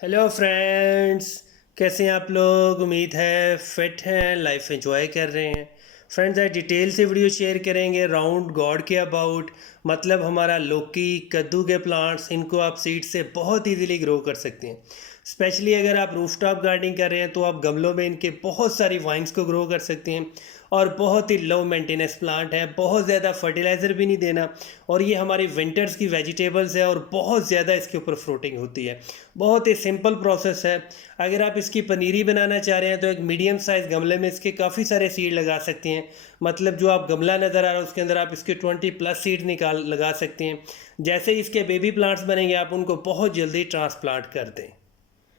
Hello friends. कैसे हैं आप लोग? उम्मीद है फिट हैं, लाइफ एंजॉय कर रहे हैं। फ्रेंड्स, आज डिटेल से वीडियो शेयर करेंगे राउंड गॉड के अबाउट। मतलब हमारा लौकी कद्दू के प्लांट्स, इनको आप सीड से बहुत इजीली ग्रो कर सकते हैं। स्पेशली अगर आप रूफटॉप गार्डनिंग कर रहे हैं तो आप गमलों में इनके बहुत सारी वाइन्स को ग्रो कर सकते हैं। और बहुत ही लो मेंटेनेंस प्लांट है, बहुत ज़्यादा फर्टिलाइज़र भी नहीं देना। और ये हमारी विंटर्स की वेजिटेबल्स है और बहुत ज़्यादा इसके ऊपर फ्रूटिंग होती है। बहुत ही सिंपल प्रोसेस है। अगर आप इसकी पनीरी बनाना चाह रहे हैं तो एक मीडियम साइज़ गमले में इसके काफ़ी सारे सीड लगा सकते हैं। मतलब जो आप गमला नज़र आ रहा है उसके अंदर आप इसके 20+ सीड निकाल लगा सकते हैं। जैसे ही इसके बेबी प्लांट्स बनेंगे आप उनको बहुत जल्दी ट्रांसप्लांट कर दें।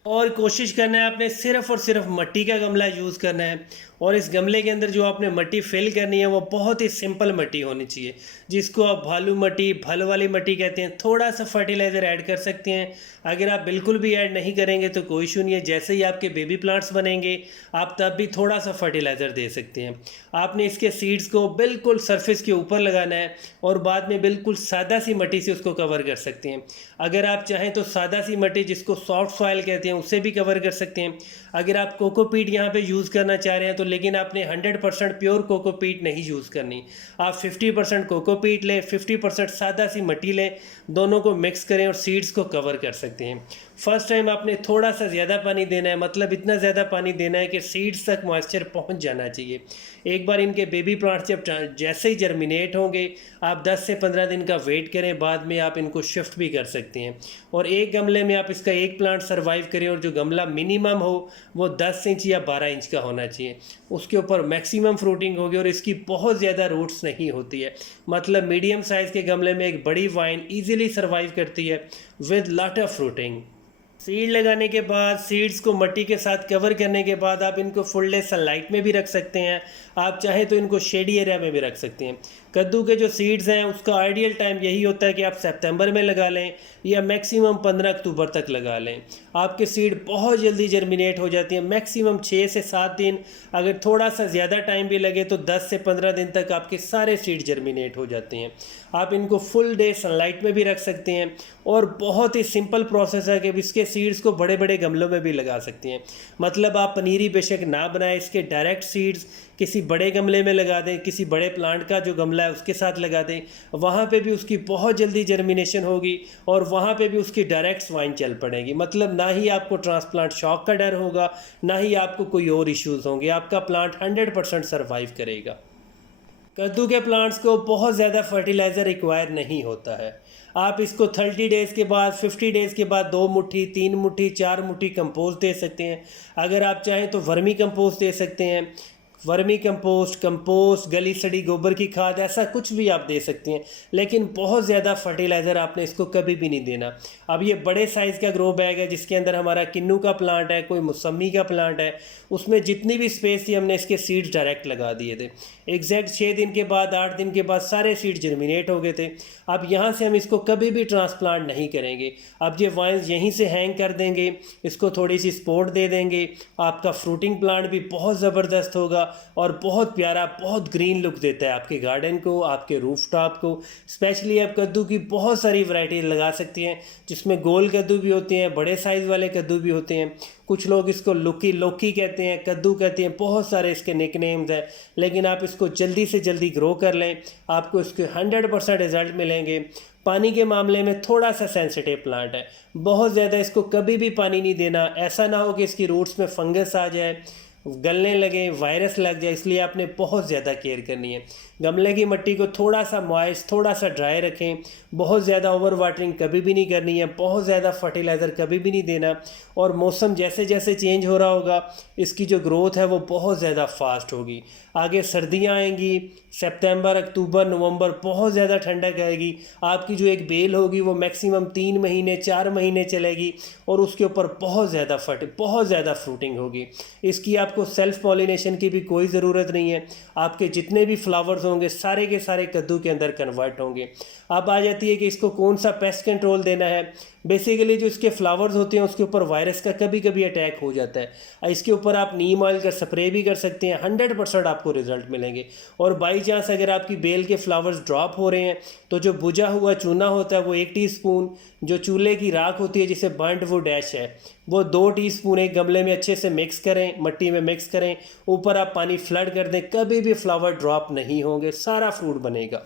और कोशिश करना है आपने सिर्फ़ और सिर्फ मिट्टी का गमला यूज़ करना है। और इस गमले के अंदर जो आपने मिट्टी फिल करनी है वो बहुत ही सिंपल मिट्टी होनी चाहिए, जिसको आप भालू मिट्टी, फल वाली मिट्टी कहते हैं। थोड़ा सा फर्टिलाइज़र ऐड कर सकते हैं। अगर आप बिल्कुल भी ऐड नहीं करेंगे तो कोई इशू नहीं है, जैसे ही आपके बेबी प्लांट्स बनेंगे आप तब भी थोड़ा सा फर्टिलाइज़र दे सकते हैं। आपने इसके सीड्स को बिल्कुल सरफेस के ऊपर लगाना है और बाद में बिल्कुल सादा सी मिट्टी से उसको कवर कर सकते हैं। अगर आप चाहें तो सादा सी मिट्टी, जिसको सॉफ्ट सॉइल कहते हैं, उससे भी कवर कर सकते हैं। अगर आप कोकोपीट यहाँ पे यूज़ करना चाह रहे हैं तो लेकिन आपने 100% प्योर कोकोपीट नहीं यूज़ करनी। आप 50% कोकोपीट लें, 50% सादा सी मिट्टी लें, दोनों को मिक्स करें और सीड्स को कवर कर सकते हैं। फर्स्ट टाइम आपने थोड़ा सा ज़्यादा पानी देना है, मतलब इतना ज़्यादा पानी देना है कि सीड्स तक मॉइस्चर पहुंच जाना चाहिए। एक बार इनके बेबी प्लांट्स जब जैसे ही जर्मिनेट होंगे आप 10 से 15 दिन का वेट करें, बाद में आप इनको शिफ्ट भी कर सकते हैं। और एक गमले में आप इसका एक प्लांट सर्वाइव करें और जो गमला मिनिमम हो वो 10 इंच या 12 इंच का होना चाहिए। उसके ऊपर मैक्सिमम फ्रूटिंग होगी और इसकी बहुत ज़्यादा रूट्स नहीं होती है। मतलब मीडियम साइज़ के गमले में एक बड़ी वाइन ईजिली सर्वाइव करती है with lot of fruiting. Seed लगाने के बाद, सीड्स को मिट्टी के साथ कवर करने के बाद आप इनको फुल डे सनलाइट में भी रख सकते हैं। आप चाहें तो इनको शेडी एरिया में भी रख सकते हैं। कद्दू के जो सीड्स हैं उसका आइडियल टाइम यही होता है कि आप सितंबर में लगा लें या मैक्सिमम 15 अक्टूबर तक लगा लें। आपके सीड बहुत जल्दी जर्मिनेट हो जाती हैं, मैक्सिमम 6 से 7 दिन। अगर थोड़ा सा ज़्यादा टाइम भी लगे तो 10 से 15 दिन तक आपके सारे सीड जर्मिनेट हो जाते हैं। आप इनको फुल डे सनलाइट में भी रख सकते हैं। और बहुत ही सिंपल प्रोसेस है कि इसके सीड्स को बड़े बड़े गमलों में भी लगा सकते हैं। मतलब आप पनीरी बेशक ना बनाएं, इसके डायरेक्ट सीड्स किसी बड़े गमले में लगा दें, किसी बड़े प्लांट का जो गमला है उसके साथ लगा दें। वहाँ पे भी उसकी बहुत जल्दी जर्मिनेशन होगी और वहाँ पे भी उसकी डायरेक्ट वाइन चल पड़ेगी। मतलब ना ही आपको ट्रांसप्लांट शॉक का डर होगा, ना ही आपको कोई और इश्यूज़ होंगे। आपका प्लांट 100% सर्वाइव करेगा। कद्दू के प्लांट्स को बहुत ज़्यादा फर्टिलाइज़र रिक्वायर नहीं होता है। आप इसको 30 डेज़ के बाद, 50 डेज़ के बाद 2 मुट्ठी, 3 मुट्ठी, 4 मुट्ठी कंपोस्ट दे सकते हैं। अगर आप चाहें तो वर्मी कंपोस्ट दे सकते हैं। वर्मी कंपोस्ट, कंपोस्ट, गली सड़ी गोबर की खाद, ऐसा कुछ भी आप दे सकते हैं। लेकिन बहुत ज़्यादा फर्टिलाइज़र आपने इसको कभी भी नहीं देना। अब ये बड़े साइज़ का ग्रो बैग है जिसके अंदर हमारा किन्नू का प्लांट है, कोई मौसमी का प्लांट है। उसमें जितनी भी स्पेस थी हमने इसके सीड्स डायरेक्ट लगा दिए थे। एग्जैक्ट 6 दिन के बाद, 8 दिन के बाद सारे सीड जर्मिनेट हो गए थे। अब यहाँ से हम इसको कभी भी ट्रांसप्लांट नहीं करेंगे। अब ये वाइन्स यहीं से हैंग कर देंगे, इसको थोड़ी सी सपोर्ट दे देंगे। आपका फ्रूटिंग प्लांट भी बहुत ज़बरदस्त होगा और बहुत प्यारा, बहुत ग्रीन लुक देता है आपके गार्डन को, आपके रूफटॉप को। स्पेशली आप कद्दू की बहुत सारी वैरायटी लगा सकती हैं, जिसमें गोल कद्दू भी होते हैं, बड़े साइज़ वाले कद्दू भी होते हैं। कुछ लोग इसको लौकी लौकी कहते हैं, कद्दू कहते हैं, बहुत सारे इसके निकनेम्स हैं। लेकिन आप इसको जल्दी से जल्दी ग्रो कर लें, आपको इसके 100% रिज़ल्ट मिलेंगे। पानी के मामले में थोड़ा सा सेंसिटिव प्लांट है, बहुत ज़्यादा इसको कभी भी पानी नहीं देना। ऐसा ना हो कि इसकी रूट्स में फंगस आ जाए, गलने लगे, वायरस लग जाए, इसलिए आपने बहुत ज़्यादा केयर करनी है। गमले की मिट्टी को थोड़ा सा मॉइस्ट, थोड़ा सा ड्राई रखें। बहुत ज़्यादा ओवर वाटरिंग कभी भी नहीं करनी है, बहुत ज़्यादा फर्टिलाइज़र कभी भी नहीं देना। और मौसम जैसे जैसे चेंज हो रहा होगा इसकी जो ग्रोथ है वो बहुत ज़्यादा फास्ट होगी। आगे सर्दियाँ आएंगी, सितंबर, अक्टूबर, नवंबर बहुत ज़्यादा ठंडक आएगी। आपकी जो एक बेल होगी वो मैक्सिमम 3 महीने, 4 महीने चलेगी और उसके ऊपर बहुत ज़्यादा फ्रूटिंग होगी। इसकी आपको सेल्फ पॉलिनेशन की भी कोई ज़रूरत नहीं है। आपके जितने भी फ्लावर्स होंगे सारे के सारे कद्दू के अंदर कन्वर्ट होंगे। अब आ जाती है कि इसको कौन सा पेस्ट कंट्रोल देना है। बेसिकली जो इसके फ्लावर्स होते हैं उसके ऊपर वायरस का कभी कभी अटैक हो जाता है। इसके ऊपर आप नीम ऑयल का स्प्रे भी कर सकते हैं, 100% आपको रिजल्ट मिलेंगे। और बाई चांस अगर आपकी बेल के फ्लावर्स ड्रॉप हो रहे हैं तो जो बुझा हुआ चूना होता है वो 1 टीस्पून, जो चूल्हे की राख होती है जिसे बर्न्ट वुड ऐश है वो 2 टीस्पून एक गमले में अच्छे से मिक्स करें, मट्टी में मिक्स करें, ऊपर आप पानी फ्लड कर दें, कभी भी फ्लावर ड्रॉप नहीं होंगे, सारा फ्रूट बनेगा।